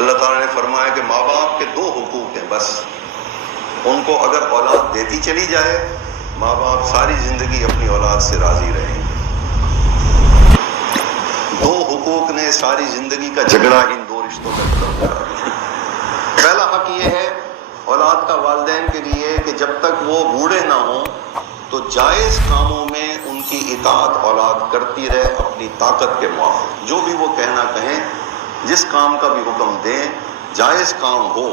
اللہ تعالیٰ نے فرمایا کہ ماں باپ کے دو حقوق ہیں بس، ان کو اگر اولاد دیتی چلی جائے ماں باپ ساری زندگی اپنی اولاد سے راضی رہیں گے۔ دو حقوق نے ساری زندگی کا جھگڑا ان دو رشتوں کا ختم کرا دیا۔ پہلا حق یہ ہے اولاد کا والدین کے لیے کہ جب تک وہ بوڑھے نہ ہوں تو جائز کاموں میں ان کی اطاعت اولاد کرتی رہے اپنی طاقت کے موافق، جو بھی وہ کہنا کہیں، جس کام کا بھی حکم دیں، جائز کام ہو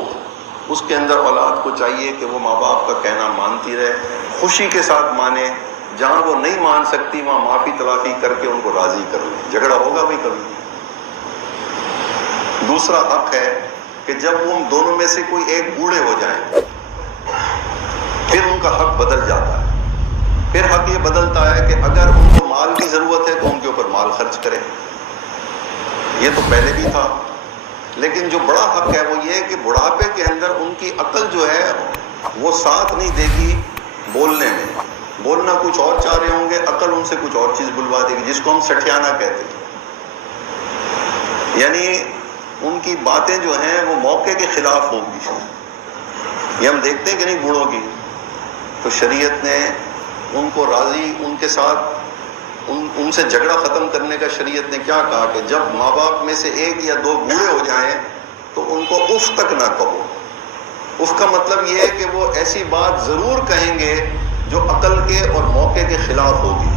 اس کے اندر اولاد کو چاہیے کہ وہ ماں باپ کا کہنا مانتی رہے، خوشی کے ساتھ مانے، جہاں وہ نہیں مان سکتی وہاں معافی تلافی کر کے ان کو راضی کر لیں، جھگڑا ہوگا بھی کبھی۔ دوسرا حق ہے کہ جب وہ دونوں میں سے کوئی ایک بوڑھے ہو جائیں پھر ان کا حق بدل جاتا ہے، پھر حق یہ بدلتا ہے کہ اگر ان کو مال کی ضرورت ہے تو ان کے اوپر مال خرچ کرے، یہ تو پہلے بھی تھا، لیکن جو بڑا حق ہے وہ یہ ہے کہ بڑھاپے کے اندر ان کی عقل جو ہے وہ ساتھ نہیں دے گی بولنے میں، بولنا کچھ اور چاہ رہے ہوں گے، عقل ان سے کچھ اور چیز بلوا دے گی، جس کو ہم سٹھیانہ کہتے ہیں، یعنی ان کی باتیں جو ہیں وہ موقع کے خلاف ہوں گی۔ یہ ہم دیکھتے ہیں کہ نہیں بوڑھوں کی، تو شریعت نے ان کو راضی، ان کے ساتھ ان سے جھگڑا ختم کرنے کا شریعت نے کیا کہا کہ جب ماں باپ میں سے ایک یا دو بوڑھے ہو جائیں تو ان کو اف تک نہ کہو۔ اف کا مطلب یہ ہے کہ وہ ایسی بات ضرور کہیں گے جو عقل کے اور موقع کے خلاف ہوگی،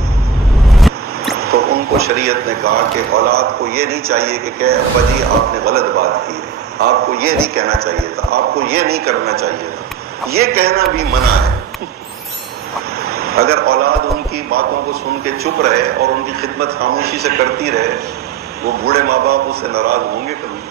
تو ان کو شریعت نے کہا کہ اولاد کو یہ نہیں چاہیے کہ ابا جی آپ نے غلط بات کی ہے، آپ کو یہ نہیں کہنا چاہیے تھا، آپ کو یہ نہیں کرنا چاہیے تھا، یہ کہنا بھی منع ہے۔ اگر اولاد ان کی باتوں کو سن کے چپ رہے اور ان کی خدمت خاموشی سے کرتی رہے، وہ بوڑھے ماں باپ اس سے ناراض ہوں گے کبھی؟